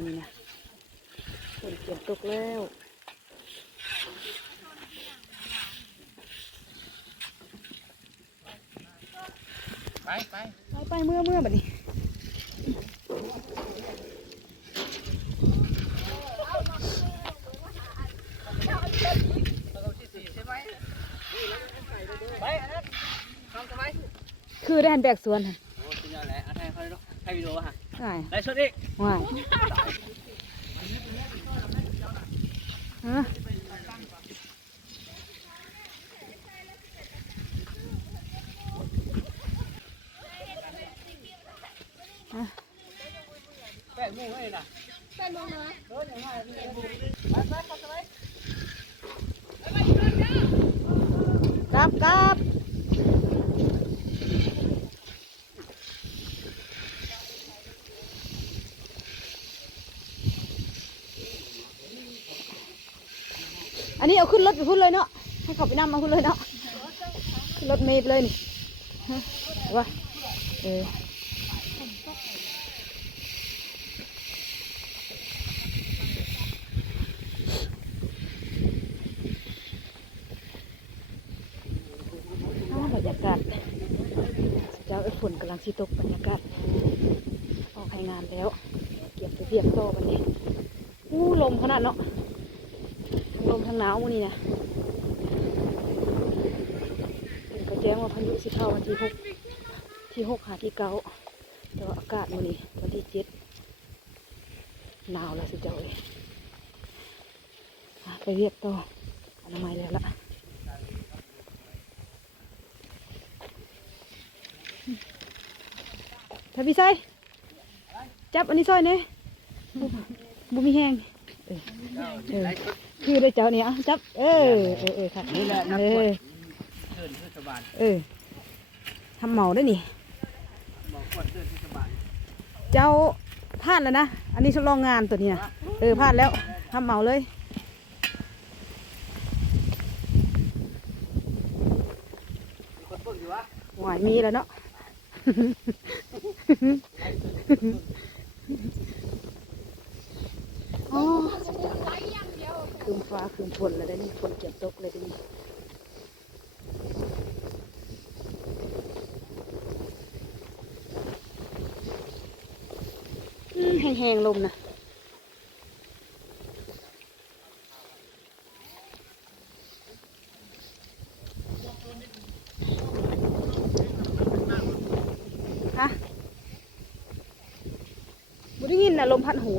มันนี่นะฝนเก็บตกแล้วไปเมื่อแบบนี้คือได้หันแบกสวนฮะให้วิดีโอฮะได้ชุดอีกว้ายฮะ8 โมงเลยนะ8 โมงนะกลับอันนี้เอาขึ้นรถไปพุ่นเลยเนาะให้เขาไปนำมาพุ่นเลยเนาะขึ้นรถเมล์ไปเลยนี่ว่าบรรยากาศเจ้าฝนกำลังสิตกบรรยากาศออกให้งานแล้วเก็บไปเพียบโตวันนี้ลมขนาดเนาะลมทางหนาววันนี้นะก็แจ้งว่าพายุสิเข้าวันที่ 6 หาที่ 9แต่ว่าอากาศวันนี้วันที่ 7หนาวแล้วสิเจ้าเลยไปเรียบโตอนามัยแล้วล่ะถ้าพี่ใส่จับอันนี้ซอยเนี่ยบุมีแห้งคือได้เจ้าเนี่ยจับค่ะนี่แหละนักบวชเดินเทศบาลทำเมาได้นี่เจ้าพลาดแล้วนะอันนี้ทดลองงานตัวนี้นะพลาดแล้วทำเมาเลยหวายมีแล้วเนาะคืนฟ้าคืนฝนแล้วได้นี่ฝนเก็บตกเลยได้นี่แห้งๆลมนะฮะบ่ได้ยินนะลมพัดหู